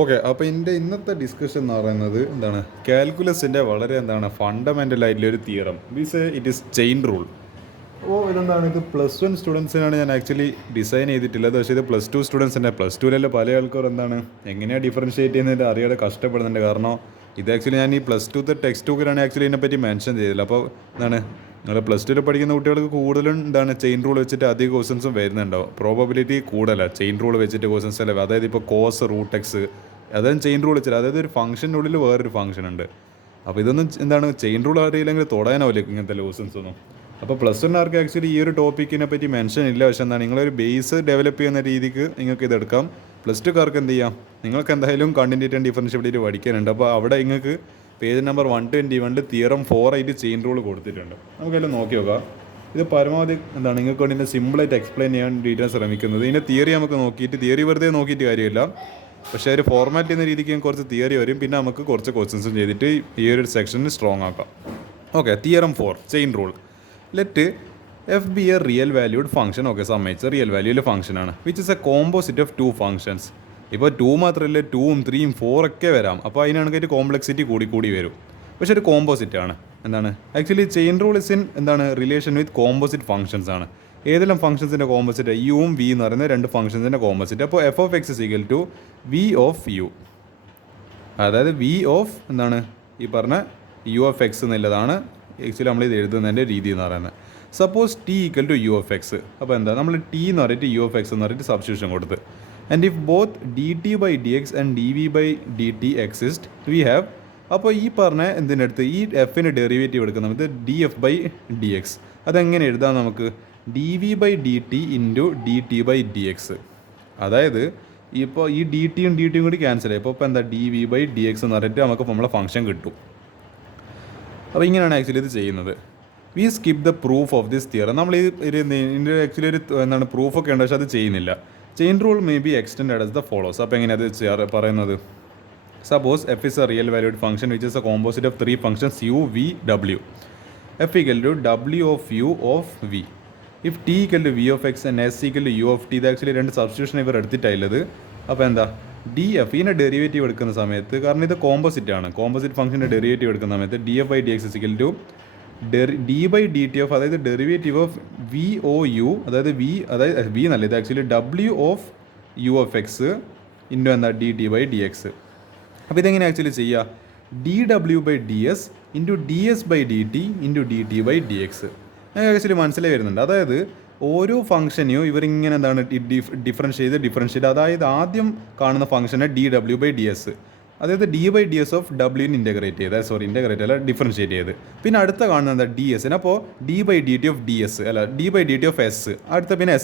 Okay, അപ്പോൾ എൻ്റെ ഇന്നത്തെ ഡിസ്കഷൻ എന്ന് പറയുന്നത് എന്താണ്, കാൽക്കുലസിൻ്റെ വളരെ എന്താണ് ഫണ്ടമെൻ്റൽ ആയിട്ടുള്ള ഒരു theorem. It is chain rule. അപ്പോൾ ഇതെന്താണ്, ഇത് +1 സ്റ്റുഡൻസിനാണ് ഞാൻ ആക്ച്വലി ഡിസൈൻ ചെയ്തിട്ടുള്ളത്. പക്ഷേ ഇത് +2 സ്റ്റുഡൻസിൻ്റെ +2ലെ പല ആൾക്കാർ എന്താണ് എങ്ങനെയാണ് ഡിഫറൻഷ്യേറ്റ് ചെയ്യുന്നത് അറിയാതെ കഷ്ടപ്പെടുന്നുണ്ട്. കാരണം ഇത് ആക്ച്വലി ഞാൻ ഈ +2 ടെക്സ്റ്റ് ബുക്കിലാണ് ആക്ച്വലി ഇതിനെപ്പറ്റി മെൻഷൻ ചെയ്തില്ല. അപ്പോൾ എന്താണ്, നിങ്ങൾ +2 പഠിക്കുന്ന കുട്ടികൾക്ക് കൂടുതലും എന്താണ് ചെയിൻ റൂൾ വെച്ചിട്ട് അധിക ക്വസ്റ്റൻസും വരുന്നുണ്ടാവും. പ്രോബബിലിറ്റി കൂടുതലാണ് ചെയിൻ റൂൾ വെച്ചിട്ട് ക്വസ്റ്റൻസ് അല്ല. അതായത് ഇപ്പോൾ കോസ് റൂട്ട് എക്സ്, അതായത് ചെയിൻ റൂൾ വെച്ചിട്ട്, അതായത് ഒരു ഫംഗ്ഷൻ്റെ ഉള്ളിൽ വേറൊരു ഫംഗ്ഷൻ ഉണ്ട്. അപ്പോൾ ഇതൊന്നും എന്താണ് ചെയിൻ റൂൾ അറിയില്ലെങ്കിൽ തൊടാനാവില്ല ഇങ്ങനത്തെ ക്വസ്റ്റൻസ് ഒന്നും. അപ്പോൾ +1 ആക്ച്വലി ഈ ഒരു ടോപ്പിക്കിനെ പറ്റി മെൻഷൻ ഇല്ല. പക്ഷേ എന്താണ്, നിങ്ങളൊരു ബേസ് ഡെവലപ്പ് ചെയ്യുന്ന രീതിക്ക് നിങ്ങൾക്ക് ഇതെടുക്കാം. +2 എന്ത് ചെയ്യാം, നിങ്ങൾക്ക് എന്തായാലും കണ്ടിന്യൂറ്റി ആൻഡ് ഡിഫറൻഷ്യബിലിറ്റി പഠിക്കാനുണ്ട്. അപ്പോൾ അവിടെ നിങ്ങൾക്ക് പേജ് നമ്പർ 121 തിയറം 4 ആയിട്ട് ചെയിൻ റൂൾ കൊടുത്തിട്ടുണ്ട്. നമുക്കെല്ലാം നോക്കി നോക്കാം. ഇത് പരമാവധി എന്താണ് നിങ്ങൾക്ക് വേണ്ടി സിമ്പിളായിട്ട് എക്സ്പ്ലെയിൻ ചെയ്യാൻ വേണ്ടിയിട്ടാണ് ശ്രമിക്കുന്നത്. ഇതിൻ്റെ തിയറി നമുക്ക് നോക്കിയിട്ട്, തിയറി വെറുതെ നോക്കിയിട്ട് കാര്യമില്ല, പക്ഷേ ഒരു ഫോർമാറ്റ് ചെയ്യുന്ന രീതിക്ക് കുറച്ച് തിയറി വരും, പിന്നെ നമുക്ക് കുറച്ച് ക്വസ്റ്റൻസും ചെയ്തിട്ട് ഈ ഒരു സെക്ഷനിൽ സ്ട്രോങ് ആക്കാം. Okay, theorem 4 chain rule. Let f be a real valued function. Okay, സമ്മതിച്ച റിയൽ വാല്യൂവിലെ ഫംഗ്ഷനാണ് which is a composite of 2 functions. ഇപ്പോൾ 2 മാത്രമല്ല 2ഉം 3ഉം 4 ഒക്കെ വരാം. അപ്പോൾ അതിനാണെങ്കിൽ കോംപ്ലക്സിറ്റി കൂടി വരും. പക്ഷേ ഒരു കോമ്പോസിറ്റ് ആണ്. എന്താണ് actually chain rule is in എന്താണ് റിലേഷൻ വിത്ത് കോമ്പോസിറ്റ് ഫംഗ്ഷൻസ് ആണ്. ഏതെല്ലാം ഫംഗ്ഷൻസിൻ്റെ കോമ്പോസിറ്റ്, യുവും വി എന്ന് പറയുന്ന 2 ഫംഗ്ഷൻസിൻ്റെ കോമ്പോസിറ്റ്. അപ്പോൾ f of x is equal to V of u. അതായത് വി ഓഫ് എന്താണ് ഈ പറഞ്ഞ യു ഓഫ് എക്സ് എന്നുള്ളതാണ് ആക്ച്വലി നമ്മൾ ഇത് എഴുതുന്നതിൻ്റെ രീതി എന്ന് പറയുന്നത്. Suppose t equal to U of x. അപ്പോൾ എന്താ, നമ്മൾ ടി എന്ന് പറഞ്ഞിട്ട് യു ഓഫ് എക്സ് എന്ന് പറഞ്ഞിട്ട് സബ്സ്റ്റിറ്റ്യൂഷൻ കൊടുത്ത്, and if both d t by d x and d v by d t exist we have. അപ്പോൾ ഈ പറഞ്ഞ എന്തിൻ്റെ അടുത്ത് ഈ എഫിന് ഡെറിവേറ്റീവ് എടുക്കുന്ന നമുക്ക് d f by d x. അതെങ്ങനെ എഴുതാം നമുക്ക്, d v by d t into d t by d x. അതായത് ഇപ്പോൾ ഈ ഡി ടിയും കൂടി ക്യാൻസൽ ആയി. ഇപ്പോൾ എന്താ, d v by d x എന്ന് പറഞ്ഞിട്ട് നമുക്ക് നമ്മളെ ഫംഗ്ഷൻ കിട്ടും. അപ്പോൾ ഇങ്ങനെയാണ് ആക്ച്വലി ഇത് ചെയ്യുന്നത്. We skip the proof of this theorem. നമ്മൾ ഇതിൻ്റെ ആക്ച്വലി ഒരു എന്താണ് പ്രൂഫൊക്കെ ഉണ്ട്, പക്ഷേ അത് ചെയ്യുന്നില്ല. Chain rule may be extend as the follows. അപ്പോൾ എങ്ങനെയാണ് അത് പറയുന്നത്, suppose F is a real valued function which is a composite of 3 functions U V W. F equal to W of U of V. If T equal to V of X and S equal to U of T. ഇത് actually 2 substitution ഇവർ എടുത്തിട്ടുള്ളത്. അപ്പോൾ എന്താ, D F ഇതിൻ്റെ derivative എടുക്കുന്ന സമയത്ത്, കാരണം ഇത് കോമ്പോസിറ്റ് ആണ്, കോമ്പോസിറ്റ് ഫംഗ്ഷൻ്റെ ഡെറിവേറ്റീവ് എടുക്കുന്ന സമയത്ത് d f by d x is equal to d by d t of, അതായത് derivative of v o u, അതായത് വി എന്നല്ല, ഇത് ആക്ച്വലി ഡബ്ല്യു of U of x into എന്താ d t by d x. അപ്പോൾ ഇതെങ്ങനെ ആക്ച്വലി ചെയ്യുക, ഡി ഡബ്ല്യു by d s into d s by d t into d t by d x. Actually മനസ്സിലായി വരുന്നുണ്ട്. അതായത് ഓരോ ഫംഗ്ഷനെയും ഇവരിങ്ങനെ എന്താണ് ഡിഫറൻഷ്യേറ്റ്, അതായത് ആദ്യം കാണുന്ന ഫംഗ്ഷനെ ഡി ഡബ്ല്യു ബൈ ഡി എസ്, അതായത് d by d s of ഡബ്ല്യുവിന് ഇൻ്റഗ്രേറ്റ് അല്ല ഡിഫറൻഷ്യേറ്റ് ചെയ്ത്, പിന്നെ അടുത്ത കാണുന്നത് എന്താ ഡി എസിന്. അപ്പോൾ d by d t of d s അല്ല d by d t of s, അടുത്ത പിന്നെ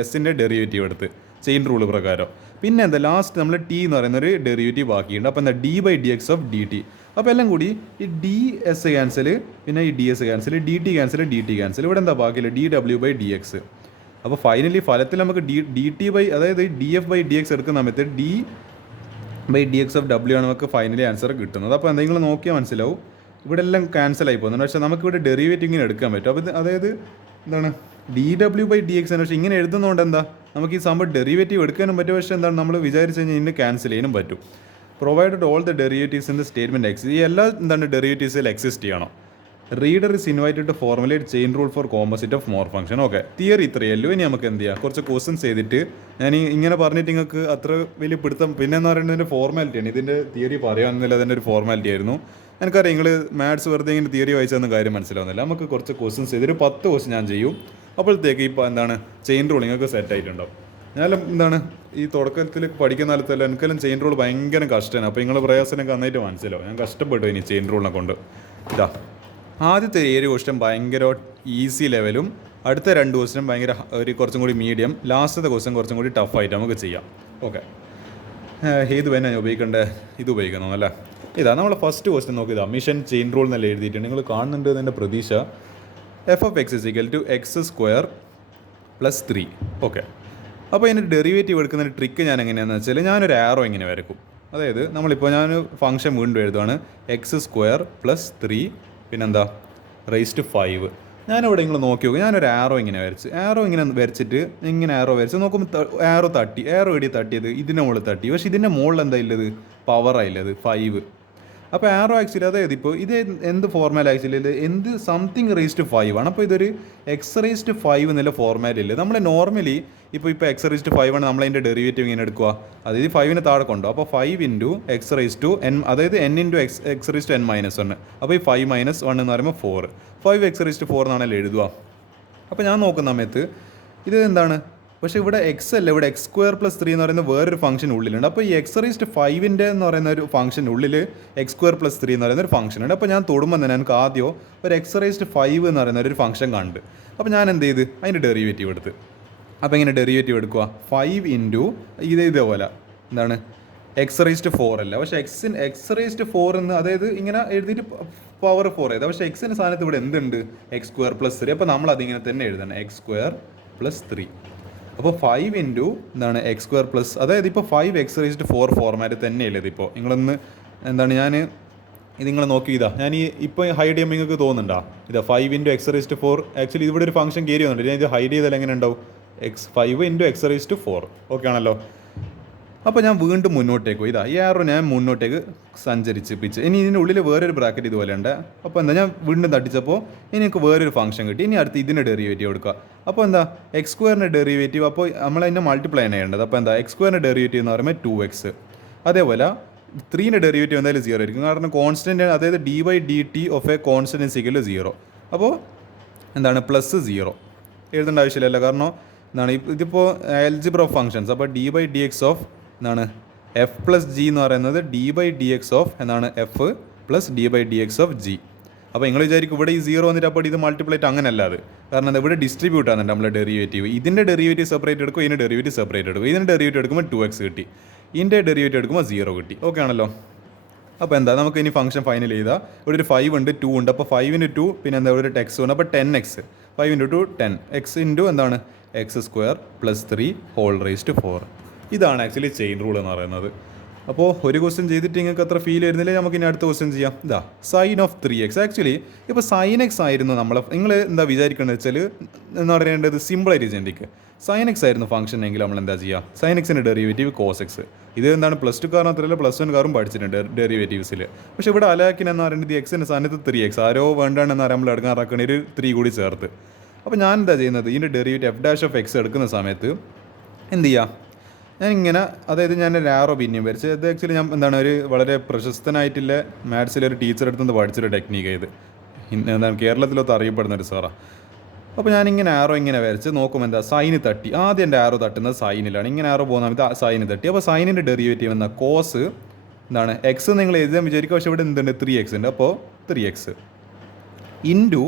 എസിൻ്റെ ഡെറിവേറ്റീവ് എടുത്ത് ചെയിൻ റൂൾ പ്രകാരം. പിന്നെ എന്താ ലാസ്റ്റ് നമ്മൾ ടി എന്ന് പറയുന്ന ഒരു ഡെറിവേറ്റീവ് ബാക്കിയുണ്ട്. അപ്പോൾ എന്താ d by d x of d t. അപ്പോൾ എല്ലാം കൂടി ഈ ഡി എസ് ക്യാൻസൽ, പിന്നെ ഈ d s cancel, d t cancel, ഇവിടെ എന്താ ബാക്കിയില്ല, ഡി ഡബ്ല്യു ബൈ ഡി എക്സ്. അപ്പോൾ ഫൈനലി ഫലത്തിൽ നമുക്ക് ഡി ടി ബൈ, അതായത് d f by d x എടുക്കുന്ന സമയത്ത് d by d x of ഡബ്ല്യു ആണ് നമുക്ക് ഫൈനലി ആൻസർ കിട്ടുന്നത്. അപ്പോൾ എന്തെങ്കിലും നോക്കിയാൽ മനസ്സിലാവും ഇവിടെ എല്ലാം ക്യാൻസൽ ആയി പോകുന്നുണ്ട്. പക്ഷേ നമുക്കിവിടെ ഡെറിവേറ്റീവ് ഇങ്ങനെ എടുക്കാൻ പറ്റും. അപ്പോൾ അതായത് എന്താണ് ഡി ഡബ്ല്യു ബൈ ഡി എക്സ് ആണ്. പക്ഷേ ഇങ്ങനെ എഴുതുന്നതുകൊണ്ട് എന്താ, നമുക്ക് ഈ സംഭവം ഡെറിവേറ്റീവ് എടുക്കാനും പറ്റും, പക്ഷേ എന്താണ് നമ്മൾ വിചാരിച്ച് കഴിഞ്ഞാൽ ഇതിന് ക്യാൻസൽ ചെയ്യാനും പറ്റും. Provided all the derivatives in the statement exist. ഈ എല്ലാ എന്താണ് ഡെറിവേറ്റീവ്സിൽ എക്സിസ്റ്റ് ചെയ്യണം. Reader is invited to formulate chain rule for composite of more function. Okay, theory ഇത്രയല്ലോ. ഇനി നമുക്ക് എന്ത് ചെയ്യാം, കുറച്ച് ക്വസ്റ്റൻസ് ചെയ്തിട്ട് ഞാൻ ഇങ്ങനെ പറഞ്ഞിട്ട് നിങ്ങൾക്ക് അത്ര വലിയ പിടുത്തം, പിന്നെ എന്ന് പറയുന്നതിൻ്റെ ഫോർമാലിറ്റിയാണ്. ഇതിൻ്റെ തിയറി പറയാമെന്നില്ല, അതിൻ്റെ ഒരു ഫോർമാലിറ്റി ആയിരുന്നു. എനിക്കറിയാം നിങ്ങൾ മാത്സ് വെറുതെ ഇങ്ങനെ തിയറി വായിച്ചതെന്ന് കാര്യം മനസ്സിലാവുന്നില്ല. നമുക്ക് കുറച്ച് ക്വസ്റ്റൻസ് ചെയ്തിട്ട് 10 ക്വസ്റ്റൻ ഞാൻ ചെയ്യും. അപ്പോഴത്തേക്ക് ഇപ്പോൾ എന്താണ് ചെയിൻ റൂൾ നിങ്ങൾക്ക് സെറ്റ് ആയിട്ടുണ്ടാവും. ഞാൻ എന്താണ് ഈ തുടക്കത്തിൽ പഠിക്കുന്ന കാലത്തല്ല എനിക്കെല്ലാം ചെയിൻ റൂൾ ഭയങ്കര കഷ്ടമാണ്. അപ്പോൾ നിങ്ങൾ പ്രയാസനൊക്കെ നന്നായിട്ട് മനസ്സിലാവും. ഞാൻ കഷ്ടപ്പെട്ടു ഇനി ചെയിൻ റൂളിനെ കൊണ്ട്. ഇതാ ആദ്യത്തെ 7 ക്വസ്റ്റൻ ഭയങ്കര ഈസി ലെവലും, അടുത്ത 2 ക്വസ്റ്റൻ ഭയങ്കര കുറച്ചും കൂടി മീഡിയം, ലാസ്റ്റത്തെ ക്വസ്റ്റൻ കുറച്ചും കൂടി ടഫായിട്ട് നമുക്ക് ചെയ്യാം. ഓക്കെ, ഏത് വേണം ഞാൻ ഉപയോഗിക്കേണ്ടത്, ഇത് ഉപയോഗിക്കുന്നു അല്ലേ. ഇതാ നമ്മൾ ഫസ്റ്റ് ക്വസ്റ്റൻ നോക്കിയതാ, മിഷൻ ചെയിൻ റൂൾ എന്നല്ല എഴുതിയിട്ടുണ്ട്, നിങ്ങൾ കാണുന്നുണ്ട് എൻ്റെ പ്രതീക്ഷ. F of x is equal to x square plus 3. Okay, അപ്പോൾ ഇതിൻ്റെ ഡെറിവേറ്റീവ് എടുക്കുന്ന ട്രിക്ക് ഞാൻ എങ്ങനെയാണെന്ന് വെച്ചാൽ, ഞാനൊരു ആറോ ഇങ്ങനെ വരക്കും. അതായത് നമ്മളിപ്പോൾ ഞാൻ ഫംഗ്ഷൻ വീണ്ടും എഴുതുവാണ്, എക്സ് സ്ക്വയർ പ്ലസ് 3 പിന്നെന്താ റൈസ് ടു 5. ഞാനിവിടെ നിങ്ങൾ നോക്കി നോക്കും, ഞാനൊരു ആറോ ഇങ്ങനെ വരച്ച്, ആറോ ഇങ്ങനെ വരച്ചിട്ട് ഇങ്ങനെ ആറോ വരച്ച് നോക്കുമ്പോൾ ആറോ തട്ടി, ആറോ എടി തട്ടിയത് ഇതിൻ്റെ മുകളിൽ തട്ടി, പക്ഷേ ഇതിൻ്റെ മുകളിൽ എന്താ ഇല്ലത്, പവറായില്ലത് 5. അപ്പോൾ ആറോ ആക്ച്വലി അതായത് ഇപ്പോൾ ഇത് എന്ത് ഫോർമാറ്റ് ആക്ച്വലി ഇത് എന്ത് സംതിങ് റേസ്റ്റ് 5 ആണ്. അപ്പോൾ ഇതൊരു എക്സ് റേസ്റ്റ് 5 എന്നുള്ള ഫോർമാറ്റ് ഇല്ല. നമ്മൾ നോർമലി ഇപ്പോൾ എക്സ് റേസ്റ്റ് 5 ആണ്, നമ്മളതിൻ്റെ ഡെറിവേറ്റീവ് ഇങ്ങനെ എടുക്കുക, അതായത് 5ന് താഴെ കൊണ്ടോ, അപ്പോൾ 5 into x raise to n, അതായത് n into x raise to n-1. അപ്പോൾ ഈ 5 - 1 എന്ന് പറയുമ്പോൾ 4, 5 എക്സ് റേസ് ടു 4 എന്നാണല്ലോ എഴുതുക. അപ്പോൾ ഞാൻ നോക്കുന്ന സമയത്ത് ഇത് എന്താണ്, പക്ഷേ ഇവിടെ എക്സ് അല്ല, ഇവിടെ x² + 3 എന്ന് പറയുന്ന വേറൊരു ഫംഗ്ഷൻ ഉള്ളിലുണ്ട്. അപ്പോൾ ഈ എക്സ് റേസ്റ്റ് 5ൻ്റെ എന്ന് പറയുന്ന ഒരു ഫംഗ്ഷൻ ഉള്ളിൽ x² + 3 എന്ന് പറയുന്ന ഒരു ഫംഗ്ഷൻ ഉണ്ട്. അപ്പോൾ ഞാൻ തൊടുമ്പോൾ തന്നെ എനിക്ക് ആദ്യം ഒരു എക്സ് റേസ്റ്റ് 5 എന്ന് പറയുന്ന ഒരു ഫംഗ്ഷൻ കണ്ട്, അപ്പോൾ ഞാൻ എന്ത് ചെയ്ത് അതിൻ്റെ ഡെറിവേറ്റീവ് എടുത്ത്. അപ്പോൾ ഇങ്ങനെ ഡെറിവേറ്റീവ് എടുക്കുക, 5 ഇൻറ്റു ഇതേപോലെ എന്താണ് എക്സ് റേസ്റ്റ് 4 അല്ല, പക്ഷേ എക്സ് റേസ്റ്റ് 4 എന്ന് അതായത് ഇങ്ങനെ എഴുതിയിട്ട് പവർ 4 ചെയ്താൽ, പക്ഷേ എക്സിൻ്റെ സ്ഥാനത്ത് ഇവിടെ എന്തുണ്ട്, x² + 3. അപ്പോൾ നമ്മൾ അതിങ്ങനെ തന്നെ എഴുതണം, x² + 3. അപ്പോൾ 5 ഇൻറ്റു എന്താണ് x² +, അതായത് ഇപ്പോൾ 5 എക്സ് റേസ്റ്റ് 4 ഫോർമാറ്റ് തന്നെയല്ലേ ഇതിപ്പോൾ. നിങ്ങളൊന്ന് എന്താണ് ഞാൻ ഇത് നിങ്ങൾ നോക്കി, ഇതാ ഞാൻ ഈ ഇപ്പോൾ ഹൈഡ് ചെയ്യുമ്പോൾ നിങ്ങൾക്ക് തോന്നുന്നുണ്ടോ, ഇതാ 5 ഇൻറ്റു എക്സ് റേസ്റ്റ് 4 ആക്ച്വലി ഇവിടെ ഒരു ഫംഗ്ഷൻ കയറി വന്നിട്ട് ഞാൻ ഇത് ഹൈഡ് ചെയ്താൽ എങ്ങനെ ഉണ്ടാവും, 5 ഇൻറ്റു എക്സ് റേസ്റ്റ് 4. ഓക്കെ ആണല്ലോ. അപ്പോൾ ഞാൻ വീണ്ടും മുന്നോട്ടേക്ക് പോയി, ഇതാ ഈ ആറോ ഞാൻ മുന്നോട്ടേക്ക് സഞ്ചരിപ്പിച്ച്, ഇനി ഇതിൻ്റെ ഉള്ളിൽ വേറൊരു ബ്രാക്കറ്റ് ഇതുപോലെ ഉണ്ട്. അപ്പോൾ എന്താ ഞാൻ വീണ്ടും തട്ടിച്ചപ്പോൾ എനിക്ക് വേറൊരു ഫംഗ്ഷൻ കിട്ടി. ഇനി അടുത്ത് ഇതിൻ്റെ ഡെറിവേറ്റീവ് എടുക്കുക. അപ്പോൾ എന്താ x² ഡെറിവേറ്റീവ്, അപ്പോൾ നമ്മളതിനെ മൾട്ടിപ്ലൈ ചെയ്യേണ്ടത്. അപ്പോൾ എന്താ x² ഡെറിവേറ്റീവ് എന്ന് പറയുമ്പോൾ 2x. അതേപോലെ 3ൻ്റെ ഡെറിവേറ്റീവ് എന്തായാലും 0 ആയിരിക്കും, കാരണം കോൺസ്റ്റൻറ്റ്, അതായത് d/dt of a constant is equal to 0. അപ്പോൾ എന്താണ് +0 എഴുതേണ്ട ആവശ്യമില്ലല്ലോ, കാരണം എന്താണ് ഇതിപ്പോൾ ആൽജിബ്ര ഓഫ് ഫംഗ്ഷൻസ്. അപ്പോൾ d/dx ഓഫ് എന്താണ് f + g എന്ന് പറയുന്നത് d/dx ഓഫ് എന്താണ് f + d/dx ഓഫ് g. അപ്പോൾ നിങ്ങൾ വിചാരിക്കും ഇവിടെ ഈ 0 വന്നിട്ട് അപ്പോൾ ഇത് മൾട്ടിപ്ലൈറ്റ് അങ്ങനെയല്ല, അത് കാരണം എന്താ ഇവിടെ ഡിസ്ട്രിബ്യൂട്ട് ആകുന്നുണ്ട് നമ്മളെ ഡെറിവേറ്റീവ്. ഇതിൻ്റെ ഡെറിവേറ്റീവ് സെപ്പറേറ്റ് എടുക്കും, ഇതിൻ്റെ ഡെറിവേറ്റീവ് സെപ്പറേറ്റ് എടുക്കും. ഇതിൻ്റെ ഡെറിവേറ്റീവ് എടുക്കുമ്പോൾ 2x കിട്ടി, ഇതിൻ്റെ ഡെറിവേറ്റീവ് എടുക്കുമ്പോൾ 0 കിട്ടി. ഓക്കെ ആണല്ലോ. അപ്പോൾ എന്താ നമുക്ക് ഇനി ഫംഗ്ഷൻ ഫൈനൽ ചെയ്താൽ ഇവിടെ ഒരു 5 ഉണ്ട്, 2 ഉണ്ട്. അപ്പോൾ 5 × 2 പിന്നെ എന്താ ഇവിടെ ഒരു x ഉണ്ട്, അപ്പോൾ 10x, 5 × 2 10, x ഇൻറ്റു എന്താണ് x² + 3 ഹോൾ റേസ് ടു 4. ഇതാണ് ആക്ച്വലി ചെയിൻ റൂൾ എന്ന് പറയുന്നത്. അപ്പോൾ ഒരു ക്വസ്റ്റ്യൻ ചെയ്തിട്ട് നിങ്ങൾക്ക് അത്ര ഫീൽ വരുന്നില്ല, നമുക്ക് ഇനി അടുത്ത ക്വസ്റ്റ്യൻ ചെയ്യാം. ഇതാ sin ഓഫ് 3x. ആക്ച്വലി ഇപ്പോൾ sin x ആയിരുന്നു നിങ്ങൾ എന്താ വിചാരിക്കുന്നത് വെച്ചാൽ എന്ന് പറയേണ്ടത് സിമ്പിളായിട്ട് ചിന്തിക്കുക. sin x ആയിരുന്നു ഫംഗ്ഷൻ എങ്കിൽ നമ്മൾ എന്താ ചെയ്യുക, sin x ൻ്റെ ഡെറിവേറ്റീവ് cos x. ഇത് എന്താണ് +2 മാത്രമല്ല +1 പഠിച്ചിട്ടുണ്ട് ഡെറിവേറ്റീവ്സിൽ. പക്ഷേ ഇവിടെ അലാക്കിൻ എന്ന് പറയുന്നത് എക്സിൻ്റെ സ്ഥാനത്ത് 3x, ആരോ വേണ്ടാണെന്ന് നമ്മൾ എടുക്കാറാക്കണ ഒരു 3 കൂടി ചേർത്ത്. അപ്പോൾ ഞാൻ എന്താ ചെയ്യുന്നത്, ഇതിൻ്റെ ഡെറിവേറ്റീവ് f' എടുക്കുന്ന സമയത്ത് എന്ത് ചെയ്യുക, ഞാനിങ്ങനെ അതായത് ഞാൻ ഒരു ആറോ പിന്നെയും വരച്ച്. അത് ആക്ച്വലി ഞാൻ എന്താണ് ഒരു വളരെ പ്രശസ്തനായിട്ടുള്ള മാത്സിലൊരു ടീച്ചർ അടുത്തുനിന്ന് പഠിച്ചൊരു ടെക്നീക്ക് ഇത്, എന്താണ് കേരളത്തിലൊത്ത് അറിയപ്പെടുന്ന ഒരു സാറാണ്. അപ്പോൾ ഞാനിങ്ങനെ ആറോ ഇങ്ങനെ വരച്ച് നോക്കുമ്പോൾ എന്താ സൈന് തട്ടി, ആദ്യം എൻ്റെ ആറോ തട്ടുന്നത് സൈനിലാണ്, ഇങ്ങനെ ആറോ പോകുന്ന സമയത്ത് സൈന് തട്ടി. അപ്പോൾ സൈനിൻ്റെ ഡെറിവേറ്റീവ് എന്താ കോസ് എന്താണ് എക്സ് നിങ്ങൾ എഴുതാൻ വിചാരിക്കും, പക്ഷേ ഇവിടെ എന്തുണ്ട് 3x ഉണ്ട്. അപ്പോൾ 3x ഇൻറ്റു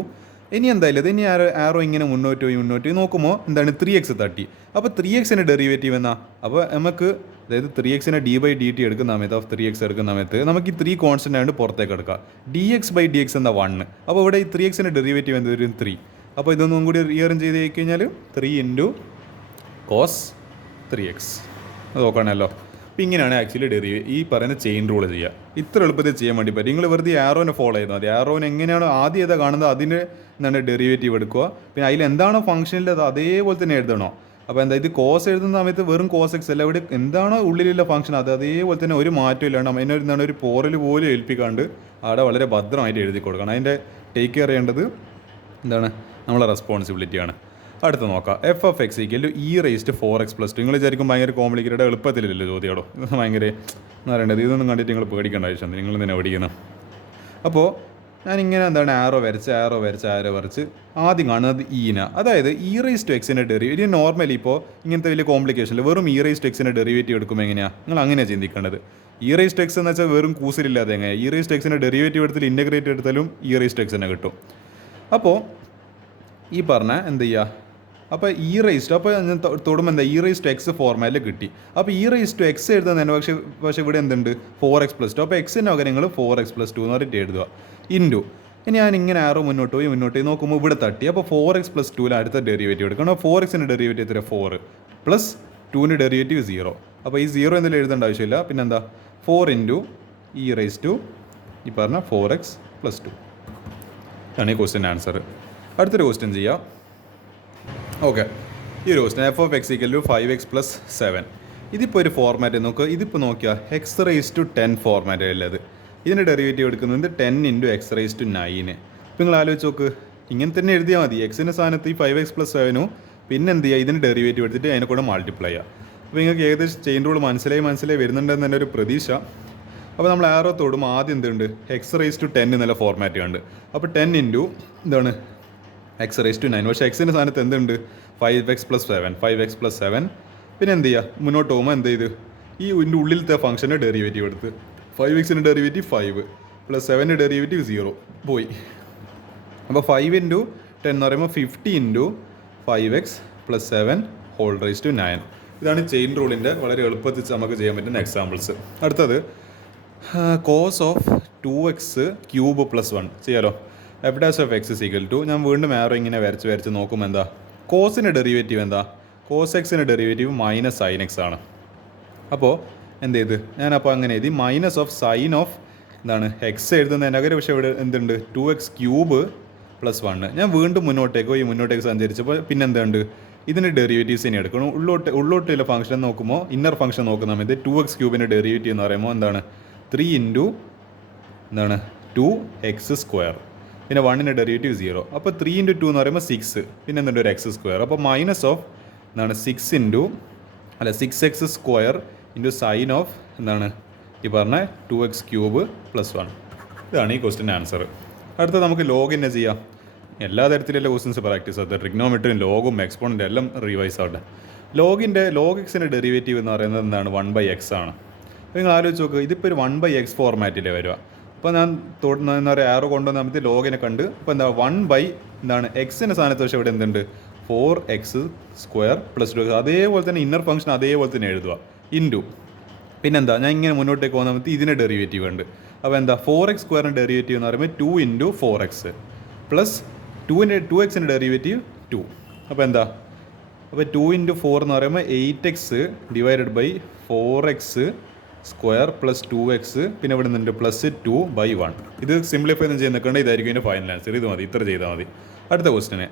ഇനി എന്തായാലും ഇനി ആറോ ഇങ്ങനെ മുന്നോട്ട് പോയി നോക്കുമ്പോൾ എന്താണ് 3x തട്ടി. അപ്പോൾ 3xൻ്റെ ഡെറിവേറ്റീവ് എന്നാ, അപ്പോൾ നമുക്ക് അതായത് 3xനെ d/dt എടുക്കുന്ന സമയത്ത് 3x എടുക്കുന്ന സമയത്ത് നമുക്ക് ഈ 3 കോൺസ്റ്റൻ്റ് ആയതുകൊണ്ട് പുറത്തേക്ക് എടുക്കാം. dx/dx എന്താ 1. അപ്പോൾ ഇവിടെ ഈ 3xൻ്റെ ഡെറിവേറ്റീവ് എന്ത് വരും 3. അപ്പോൾ ഇതൊന്നും കൂടി റിയറേഞ്ച് ചെയ്ത് കഴിഞ്ഞാൽ 3 ഇൻറ്റു cos 3x. അത് നോക്കണമല്ലോ. അപ്പോൾ ഇങ്ങനെയാണ് ആക്ച്വലി ഈ പറയുന്ന ചെയിൻ റൂൾ ചെയ്യുക. ഇത്ര എളുപ്പത്തിൽ ചെയ്യാൻ വേണ്ടി പറ്റും. നിങ്ങൾ വെറുതെ ആറോനെ ഫോളോ ചെയ്താൽ മതി. ആറോനെ എങ്ങനെയാണോ ആദ്യം ഏതാ കാണുന്നത് അതിൻ്റെ എന്താണ് ഡെറിവേറ്റീവ് എടുക്കുക, പിന്നെ അതിൽ എന്താണോ ഫംഗ്ഷനിൽ അത് അതേപോലെ തന്നെ എഴുതണോ. അപ്പോൾ എന്താ ഇത് കോസ് എഴുതുന്ന സമയത്ത് വെറും cos x അല്ല, ഇവിടെ എന്താണോ ഉള്ളിലുള്ള ഫംഗ്ഷൻ അത് അതേപോലെ തന്നെ ഒരു മാറ്റം ഇല്ലാണ്ട് അതിനൊരു എന്താണ് ഒരു പോറൽ പോലും ഏൽപ്പിക്കാണ്ട് അവിടെ വളരെ ഭദ്രമായിട്ട് എഴുതി കൊടുക്കണം. അതിൻ്റെ ടേക്ക് കെയർ ചെയ്യേണ്ടത് എന്താണ് നമ്മളെ റെസ്പോൺസിബിലിറ്റിയാണ്. അടുത്ത് നോക്കാം, f(x) = e⁻⁴x + 2. നിങ്ങൾ വിചാരിക്കും ഭയങ്കര കോംപ്ലിക്കേറ്റഡ് എളുപ്പത്തിലല്ലോ ചോദ്യമോ, ഇത് ഭയങ്കര എന്ന് പറയേണ്ടത്. ഇതൊന്നും കണ്ടിട്ട് നിങ്ങൾ പേടിക്കേണ്ട ആവശ്യമുണ്ട്, നിങ്ങൾ തന്നെ പഠിക്കുന്നത്. അപ്പോൾ ഞാനിങ്ങനെ എന്താണ് ആറോ വരച്ച് ആദ്യം കാണുന്നത് ഈന, അതായത് e⁻x ഡെറിവേറ്റീവ്. നോർമലി ഇപ്പോൾ ഇങ്ങനത്തെ വലിയ കോംപ്ലിക്കേഷനിൽ വെറും e⁻x ഡെറിവേറ്റീവ് എടുക്കുമ്പോൾ എങ്ങനെയാണ് നിങ്ങൾ അങ്ങനെയാണ് ചിന്തിക്കേണ്ടത്. e⁻x എന്ന് വെച്ചാൽ വെറും കൂസിലില്ലാതെ എങ്ങനെയാണ് e⁻x ഡെറിവേറ്റീവ് എടുത്താലും ഇൻ്റഗ്രേറ്റ് എടുത്താലും e⁻x കിട്ടും. അപ്പോൾ ഈ പറഞ്ഞ എന്ത് ചെയ്യുക, അപ്പോൾ അപ്പോൾ ഞാൻ തൊടുമ്പോൾ എന്താ e⁻x ഫോർമാറ്റിൽ കിട്ടി. അപ്പോൾ e⁻x എഴുതുന്നതിന് പക്ഷേ ഇവിടെ എന്തുണ്ട് 4x + 2. അപ്പോൾ എക്സിൻ്റെ പകരം നിങ്ങൾ 4x + 2 എന്ന് പറഞ്ഞിട്ട് എഴുതുക ഇൻറ്റു. ഇനി ഞാൻ ഇങ്ങനെ ആറോ മുന്നോട്ട് പോയി നോക്കുമ്പോൾ ഇവിടെ തട്ടി. അപ്പോൾ 4x + 2 അടുത്ത ഡെറിവേറ്റീവ് എടുക്കണം. 4xൻ്റെ ഡെറിവേറ്റീവ് എത്ര 4 + 2ൻ്റെ ഡെറിവേറ്റീവ് 0. അപ്പോൾ ഈ 0 എന്തെങ്കിലും എഴുതേണ്ട ആവശ്യമില്ല. പിന്നെ എന്താ 4 ഇൻറ്റു e⁻, ഈ പറഞ്ഞ 4x + 2 ആണ് ഈ ക്വസ്റ്റ്യൻ ആൻസർ. അടുത്തൊരു ക്വസ്റ്റ്യൻ ചെയ്യാം. ഓക്കെ, ഈ ഒരു question f of x equal to 5x+7. ഇതിപ്പോൾ ഒരു ഫോർമാറ്റ് നോക്കുക. ഇതിപ്പോൾ നോക്കിയാൽ x⁻10 ഫോർമാറ്റ് ഉള്ളത്. ഇതിൻ്റെ ഡെറിവേറ്റീവ് എടുക്കുന്നത് 10 × x⁻9. ഇപ്പോൾ നിങ്ങൾ ആലോചിച്ച് നോക്ക്, ഇങ്ങനെ തന്നെ എഴുതിയാൽ മതി. എക്സിൻ്റെ സ്ഥാനത്ത് ഈ 5x+7 പിന്നെ എന്ത് ചെയ്യുക, ഇതിൻ്റെ ഡെറിവേറ്റീവ് എടുത്തിട്ട് അതിനെ കൂടെ മൾട്ടിപ്ലൈ ചെയ്യുക. അപ്പോൾ നിങ്ങൾക്ക് ഏകദേശം ചെയിൻ റൂൾ മനസ്സിലായി വരുന്നുണ്ടെന്ന് തന്നെ ഒരു പ്രതീക്ഷ. അപ്പോൾ നമ്മൾ ആരോ തൊടും ആദ്യം എന്തുണ്ട്, x⁻10 എന്നുള്ള ഫോർമാറ്റ് ഉണ്ട്. അപ്പോൾ 10 × എന്താണ് x⁻9. പക്ഷേ എക്സിൻ്റെ സ്ഥാനത്ത് എന്തുണ്ട്, 5x+7. പിന്നെ എന്ത് ചെയ്യുക, മുന്നോട്ട് പോകുമ്പോൾ എന്ത് ചെയ്ത് ഈ ഇതിൻ്റെ ഉള്ളിലത്തെ ഫംഗ്ഷൻ്റെ ഡെറിവേറ്റീവ് എടുത്ത് 5x ഡെറിവേറ്റീവ് 5 + 7 ഡെറിവേറ്റീവ് 0 പോയി. അപ്പോൾ 5 × 10 എന്ന് പറയുമ്പോൾ 50 × 5x+7 ഇതാണ് ചെയിൻ റൂളിൻ്റെ വളരെ എളുപ്പത്തിൽ നമുക്ക് ചെയ്യാൻ പറ്റുന്ന എക്സാമ്പിൾസ്. അടുത്തത് cos of 2x³ + 1 ചെയ്യാലോ. f dash of x = ഞാൻ വീണ്ടും ആരോ ഇങ്ങനെ വരച്ച് നോക്കുമ്പോൾ എന്താ, കോസിൻ്റെ ഡെറിവേറ്റീവ് എന്താ, cos x-ൻ്റെ ഡെറിവേറ്റീവ് -sin x ആണ്. അപ്പോൾ എന്ത് ചെയ്ത് ഞാനപ്പോൾ അങ്ങനെ എഴുതി -sin of എന്താണ് എക്സ് എഴുതുന്നതിന് പകരം പക്ഷേ ഇവിടെ എന്തുണ്ട് 2x³ + 1. ഞാൻ വീണ്ടും മുന്നോട്ടേക്ക് സഞ്ചരിച്ചപ്പോൾ പിന്നെ എന്തുണ്ട്, ഇതിൻ്റെ ഡെറിവേറ്റീവ്സ് ഇനി എടുക്കണം. ഉള്ളോട്ടുള്ള ഫംഗ്ഷൻ നോക്കുമ്പോൾ ഇന്നർ ഫംഗ്ഷൻ നോക്കുന്ന സമയത്ത് 2x³ ഡെറിവേറ്റീവ് എന്ന് പറയുമ്പോൾ എന്താണ് 3 × എന്താണ് 2x². പിന്നെ 1ൻ്റെ ഡെറിവേറ്റീവ് 0. അപ്പോൾ 3 × 2 എന്ന് പറയുമ്പോൾ 6. പിന്നെ എന്തുണ്ട് ഒരു x². അപ്പോൾ എന്താണ് 6x² × sin of എന്താണ് ഈ പറഞ്ഞ 2x³ + 1. ഇതാണ് ഈ ക്വസ്റ്റ്യൻ ആൻസർ. അടുത്ത നമുക്ക് ലോഗിനെ ചെയ്യാം. എല്ലാ തരത്തിലുള്ള ക്വസ്റ്റ്യൻസ് പ്രാക്ടീസ് ആകട്ടെ. ട്രിഗ്നോമെട്രിയും ലോഗും എക്സ്പോണൻ്റ് എല്ലാം റിവൈസ് ആവട്ടെ. ലോഗ് എക്സിൻ്റെ ഡെറിവേറ്റീവ് എന്ന് പറയുന്നത് എന്താണ് 1/x ആണ്. അപ്പോൾ നിങ്ങൾ ആലോചിച്ച് നോക്കുക, ഇതിപ്പോൾ ഒരു 1/x ഫോർമാറ്റിലേ വരിക. അപ്പോൾ ഞാൻ എന്താ പറയുക ആരോ കൊണ്ടുവന്ന് നമുക്ക് ലോഗിനെ കണ്ട് ഇപ്പോൾ എന്താ 1/ എന്താണ് എക്സിൻ്റെ സ്ഥാനത്ത് പക്ഷേ ഇവിടെ എന്തുണ്ട് 4x² + 2. അതേപോലെ തന്നെ ഇന്നർ ഫംഗ്ഷൻ അതേപോലെ തന്നെ എഴുതുക ഇൻറ്റു പിന്നെന്താ ഞാൻ ഇങ്ങനെ മുന്നോട്ടേക്ക് പോകുന്ന സമയത്ത് ഇതിൻ്റെ ഡെറിവേറ്റീവ് ഉണ്ട്. അപ്പോൾ എന്താ 4x² ഡെറിവേറ്റീവ് എന്ന് പറയുമ്പോൾ 2 × 4x പ്ലസ് 2x-ൻ്റെ ഡെറിവേറ്റീവ് 2. അപ്പോൾ എന്താ, അപ്പോൾ 2 × 4 എന്ന് പറയുമ്പോൾ 8x / 4x² + 2x പിന്നെ ഇവിടെ നിന്നുണ്ട് +2/1. ഇത് സിംപ്ലിഫൈ ഒന്നും ചെയ്യാൻ നിൽക്കേണ്ട, ഇതായിരിക്കും ഇതിൻ്റെ ഫൈനൽ ആൻസർ. ഇത് മതി, ഇത്ര ചെയ്താൽ മതി. അടുത്ത ക്വസ്റ്റിന്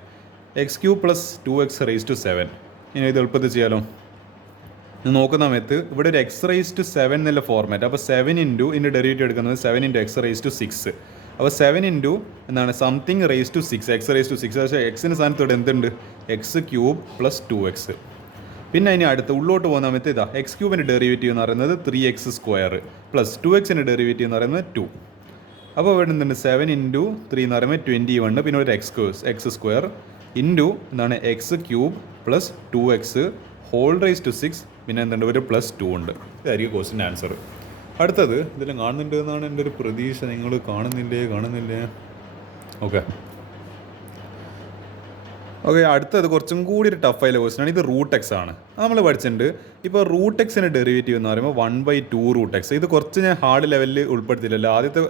x³ + 2x⁻7. ഇനി ഇത് എളുപ്പത്തിൽ ചെയ്യാലോ. നോക്കുന്ന സമയത്ത് ഇവിടെ ഒരു x⁻7 എന്നുള്ള ഫോർമാറ്റ്. അപ്പോൾ 7 × ഇതിൻ്റെ ഡെറിവേറ്റീവ് എടുക്കുന്നത് 7 × x⁻6. അപ്പോൾ 7 × എന്താണ് സംതിങ് ⁻6 x⁻6. പക്ഷേ എക്സിൻ്റെ സ്ഥാനത്തോടെ എന്തുണ്ട് x³ + 2x. പിന്നെ ഇനി അടുത്ത് ഉള്ളോട്ട് പോകുന്ന സമയത്ത് ഇതാ x³ ഡെറിവേറ്റീവ് എന്ന് പറയുന്നത് 3x² + 2x-ൻ്റെ ഡെറിവേറ്റീവ് എന്ന് പറയുന്നത് 2. അപ്പോൾ ഇവിടെ എന്തുണ്ട് 7 × 3 എന്ന് പറയുമ്പോൾ 21. പിന്നെ ഒരു x² ഇൻറ്റു എന്താണ് x³ + 2x ⁻6. പിന്നെ എന്തുണ്ട് ഒരു +2 ഉണ്ട്. ഇതായിരിക്കും ക്വസ്റ്റ്യൻ ആൻസർ. അടുത്തത് ഇതെല്ലാം കാണുന്നുണ്ട് എന്നാണ് എൻ്റെ ഒരു പ്രതീക്ഷ. നിങ്ങൾ കാണുന്നില്ലേ? ഓക്കെ, അടുത്തത് കുറച്ചും കൂടി ഒരു ടഫായുള്ള ക്വസ്റ്റ്യൻ ആണ്. ഇത് √x ആണ്. നമ്മൾ പഠിച്ചിട്ടുണ്ട്. ഇപ്പോൾ √x-ൻ്റെ ഡെറിവേറ്റീവ് എന്ന് പറയുമ്പോൾ 1/2√x. ഇത് കുറച്ച് ഞാൻ ഹാർഡ് ലെവലിൽ ഉൾപ്പെടുത്തിയില്ലല്ലോ. ആദ്യത്തെ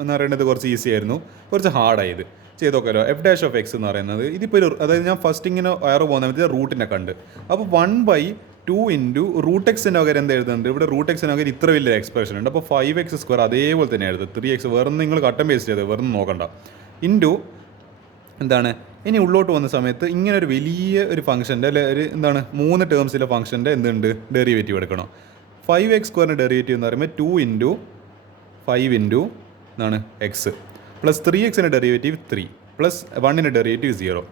എന്ന് പറയുന്നത് കുറച്ച് ഈസി ആയിരുന്നു, കുറച്ച് ഹാർഡായത് ചെയ്ത് നോക്കാമല്ലോ. f dash of x എന്ന് പറയുന്നത് ഇതിപ്പോൾ അതായത് ഞാൻ ഫസ്റ്റ് ഇങ്ങനെ വയറ് പോകുന്ന സമയത്ത് റൂട്ടിനെ കണ്ട്. അപ്പോൾ 1/2 × √x-ൻ്റെ പകരം എന്താ എഴുതുന്നുണ്ട്, ഇവിടെ √x-ന് പകരം ഇത്ര വലിയ എക്സ്പ്രഷൻ ഉണ്ട്. അപ്പോൾ 5x² അതേപോലെ തന്നെ എഴുതുക. 3x വേറെ നിങ്ങൾ കട്ടൻ പേസ്റ്റ് ചെയ്ത് വേറെ നോക്കണ്ട. ഇൻറ്റു എന്താണ് ഇനി ഉള്ളോട്ട് പോകുന്ന സമയത്ത് ഇങ്ങനെ ഒരു വലിയ ഒരു ഫംഗ്ഷൻ്റെ അല്ലെ ഒരു എന്താണ് 3 ടേംസിലെ ഫംഗ്ഷൻ്റെ എന്തുണ്ട് ഡെറിവേറ്റീവ് എടുക്കണം. 5x² ഡെറിവേറ്റീവ് എന്ന് പറയുമ്പോൾ 2 × 5 × എന്താണ് x + 3x-ൻ്റെ ഡെറിവേറ്റീവ് 3 + 1ൻ്റെ ഡെറിവേറ്റീവ് 0.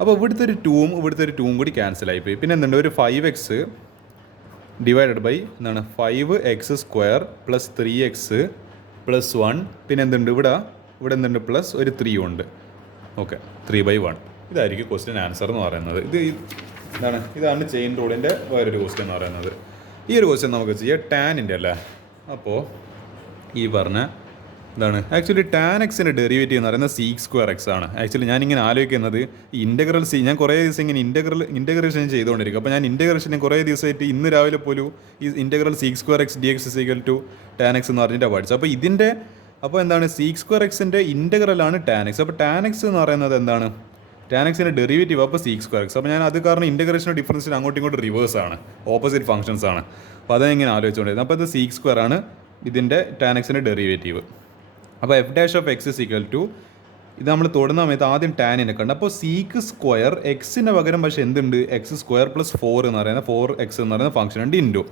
അപ്പോൾ ഇവിടുത്തെ ഒരു 2ഉം കൂടി ക്യാൻസൽ ആയിപ്പോയി. പിന്നെ എന്തുണ്ട് ഒരു 5x / എന്താണ് 5x² + 3x + 1. പിന്നെ എന്തുണ്ട് ഇവിടെ എന്തുണ്ട് പ്ലസ് ഒരു 3 ഉണ്ട്. ഓക്കെ, 3/1. ഇതായിരിക്കും ക്വസ്റ്റ്യൻ ആൻസർ എന്ന് പറയുന്നത്. ഇതാണ് ചെയിൻ റൂളിൻ്റെ വേറൊരു ക്വസ്റ്റ്യൻ എന്ന് പറയുന്നത്. ഈ ഒരു ക്വസ്റ്റ്യൻ നമുക്ക് ചെയ്യാം ടാനിൻ്റെ അല്ലേ. അപ്പോൾ ഈ പറഞ്ഞ എന്താണ് ആക്ച്വലി tan x-ൻ്റെ ഡെറിവേറ്റീവ് എന്ന് പറയുന്നത് sec² ആണ്. ആക്ച്വലി ഞാനിങ്ങനെ ആലോചിക്കുന്നത് ഈ ഇൻ്റഗ്രൽ ഞാൻ കുറേ ദിവസം ഇങ്ങനെ ഇൻ്റഗ്രേഷൻ ചെയ്തുകൊണ്ടിരിക്കും. അപ്പോൾ ഞാൻ ഇൻ്റഗ്രേഷന് കുറേ ദിവസമായിട്ട് ഇന്ന് രാവിലെ പോലും ഈ integral sec² x dx = tan x എന്ന് പറഞ്ഞിട്ട് പഠിച്ചു. അപ്പോൾ എന്താണ് sec² x-ൻ്റെ ഇൻ്റഗ്രലാണ് tan x. അപ്പോൾ tan x എന്ന് പറയുന്നത് എന്താണ് tan x-ൻ്റെ ഡെറിവേറ്റീവ് അപ്പോൾ sec² x. അപ്പോൾ ഞാൻ അത് കാരണം ഇൻ്റഗ്രേഷൻ്റെ ഡിഫറൻസിൽ അങ്ങോട്ടും ഇങ്ങോട്ടും റിവേഴ്സ് ആണ്, ഓപ്പോസിറ്റ് ഫംഗ്ഷൻസ് ആണ്. അപ്പോൾ അതാണ് ഇങ്ങനെ ആലോചിച്ചുകൊണ്ടിരുന്നത്. അപ്പോൾ ഇത് sec² ആണ് ഇതിൻ്റെ tan x-ൻ്റെ ഡെറിവേറ്റീവ്. അപ്പോൾ f dash of x = ഇത് നമ്മൾ തൊടുന്ന സമയത്ത് ആദ്യം ടാനിനെ കണ്ട്. അപ്പോൾ സീക്ക് സ്ക്വയർ എക്സിന് പകരം പക്ഷേ എന്തുണ്ട്, എക്സ് സ്ക്വയർ പ്ലസ് 4 എന്ന് പറയുന്ന 4x എന്ന് പറയുന്ന ഫംഗ്ഷൻ ഉണ്ട് ഇൻറ്റു.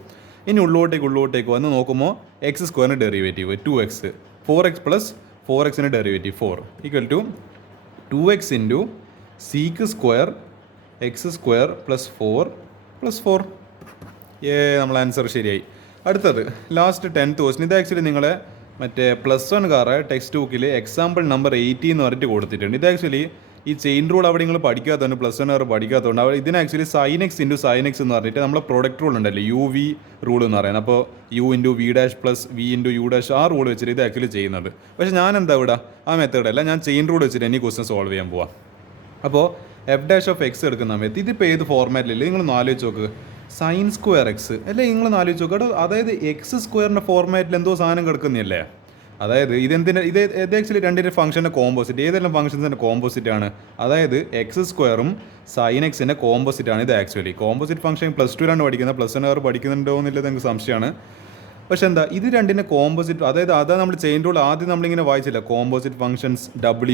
ഇനി ഉള്ളോട്ടേക്ക് വന്ന് നോക്കുമ്പോൾ എക്സ് സ്ക്വയറിന് ഡെറിവേറ്റീവ് 2x, 4x പ്ലസ് 4xന് derivative 4 equal to 2x into sec square x square plus 4 നമ്മൾ ആൻസർ ശരിയായി. അടുത്തത് ലാസ്റ്റ് 10th ക്വസ്റ്റ്യൻ. ഇത് ആക്ച്വലി നിങ്ങളെ മറ്റേ +1 കാറെ ടെക്സ്റ്റ് ബുക്കിൽ എക്സാമ്പിൾ നമ്പർ 80 എന്ന് പറഞ്ഞിട്ട് കൊടുത്തിട്ടുണ്ട്. ഇത് ആക്ച്വലി ഈ ചെയിൻ റൂൾ അവിടെ നിങ്ങൾ പഠിക്കാത്തതുകൊണ്ട് +1 കാർ പഠിക്കാത്തതുകൊണ്ട് അവിടെ ഇതിന് actually sin x into sin x എന്ന് പറഞ്ഞിട്ട് നമ്മൾ പ്രൊഡക്റ്റ് റൂൾ ഉണ്ടല്ലോ, UV റൂൾ എന്ന് പറയുന്നത്. അപ്പോൾ u into v dash plus v into u dash ആ റൂൾ വെച്ചിട്ട് ഇത് ആക്ച്വലി ചെയ്യുന്നത്. പക്ഷേ ഞാൻ എന്താ ഇവിടെ ആ മെത്തേഡല്ല, ഞാൻ ചെയിൻ റൂൾ വെച്ചിട്ട് ഇനി ക്വസ്റ്റ്യൻ സോൾവ് ചെയ്യാൻ പോവാം. അപ്പോൾ f'(x) എടുക്കുന്ന സമയത്ത് ഇതിപ്പോൾ ഏത് ഫോർമാറ്റിലല്ലേ നിങ്ങൾ ആലോചിച്ച് നോക്ക്, sin സ്ക്വയർ എക്സ് അല്ലേ, നിങ്ങൾ ആലോചിച്ച് നോക്കുക. അതായത് എക്സ് സ്ക്വയറിൻ്റെ ഫോർമാറ്റിൽ എന്തോ സാധനം കിടക്കുന്നതല്ലേ. അതായത് ഇത് ആക്ച്വലി രണ്ടിൻ്റെ ഫംഗ്ഷൻ്റെ കോമ്പോസിറ്റ്, ഏതെല്ലാം ഫംഗ്ഷൻസിൻ്റെ കോമ്പോസിറ്റ് ആണ്. അതായത് എക്സ് സ്ക്വയറും sin xൻ്റെ കോമ്പോസിറ്റ് ആണ് ഇത്. ആക്ച്വലി കോമ്പോസിറ്റ് ഫംഗ്ഷൻ +2 പഠിക്കുന്നത്, +1 കാർ പഠിക്കുന്നുണ്ടോ എന്നുള്ളത് എനിക്ക് സംശയമാണ്. പക്ഷെ എന്താ ഇത് രണ്ടിൻ്റെ കോമ്പോസിറ്റ്, അതായത് അതാ നമ്മൾ ചെയിൻ റൂൾ ആദ്യം നമ്മളിങ്ങനെ വായിച്ചില്ല, കോമ്പോസിറ്റ് ഫംഗ്ഷൻസ്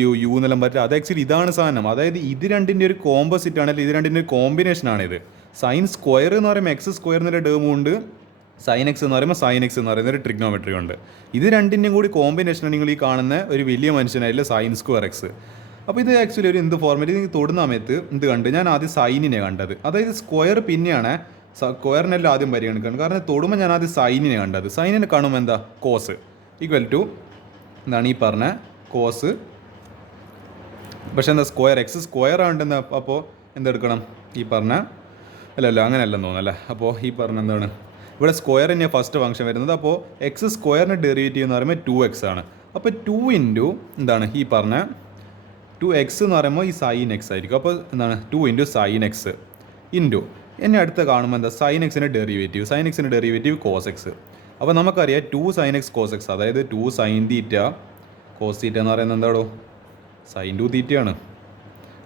W എന്നെല്ലാം പറ്റുക. അത് ആക്ച്വലി ഇതാണ് സാധനം. അതായത് ഇത് രണ്ടിൻ്റെ ഒരു കോമ്പോസിറ്റ് ആണ്, അല്ലെങ്കിൽ ഇത് രണ്ടിൻ്റെ ഒരു കോമ്പിനേഷനാണ് ഇത്. സൈൻ സ്ക്വയർ എന്ന് പറയുമ്പോൾ എക്സ് സ്ക്വയർ എന്നൊരു ടേമും ഉണ്ട്, sin x എന്ന് പറയുമ്പോൾ sin x എന്ന് പറയുന്ന ഒരു ട്രിഗ്നോമെട്രി ഉണ്ട്. ഇത് രണ്ടിൻ്റെയും കൂടി കോമ്പിനേഷനാണ് നിങ്ങൾ ഈ കാണുന്ന ഒരു വലിയ മനുഷ്യനായില്ല sin സ്ക്വയർ എക്സ്. അപ്പോൾ ഇത് ആക്ച്വലി ഒരു എന്ത് ഫോർമാറ്റ്, ഇത് തൊടുന്ന സമയത്ത് എന്ത് കണ്ട്, ഞാൻ ആദ്യം സൈനിനെ കണ്ടത്. അതായത് സ്ക്വയർ പിന്നെയാണ് സ്ക്വയറിനെല്ലാം ആദ്യം പരിഗണിക്കുന്നത്. കാരണം തൊടുമ്പോൾ ഞാൻ ആദ്യം സൈനിനെ കണ്ടത്. സൈനിനെ കാണുമ്പോൾ എന്താ, കോസ് ഈക്വൽ ടു എന്താണ് ഈ പറഞ്ഞ കോസ്. പക്ഷെ എന്താ സ്ക്വയർ എക്സ് സ്ക്വയർ ആണ്ടെന്ന്, അപ്പോൾ എന്തെടുക്കണം ഈ പറഞ്ഞ അല്ലല്ലോ അങ്ങനെയല്ലെന്ന് തോന്നുന്നല്ലേ. അപ്പോൾ ഈ പറഞ്ഞ എന്താണ് ഇവിടെ സ്ക്വയർ തന്നെയാണ് ഫസ്റ്റ് ഫംഗ്ഷൻ വരുന്നത്. അപ്പോൾ എക്സ് സ്ക്വയറിൻ്റെ ഡെറിവേറ്റീവ് എന്ന് പറയുമ്പോൾ 2x ആണ്. അപ്പോൾ 2 ഇൻറ്റു എന്താണ് ഈ പറഞ്ഞ 2x എന്ന് പറയുമ്പോൾ ഈ sin x ആയിരിക്കും. അപ്പോൾ എന്താണ് 2 ഇൻറ്റു sin x ഇൻറ്റു എന്നെ അടുത്ത് കാണുമ്പോൾ എന്താ sin xൻ്റെ ഡെറിവേറ്റീവ് cos x. അപ്പോൾ നമുക്കറിയാം 2 sin x cos x, അതായത് 2 sin θ cos θ എന്ന് പറയുന്നത് എന്താടോ sin 2 θ ആണ്.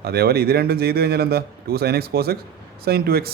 അതേപോലെ ഇത് രണ്ടും ചെയ്ത് കഴിഞ്ഞാൽ എന്താ 2 sin x cos x sin 2x.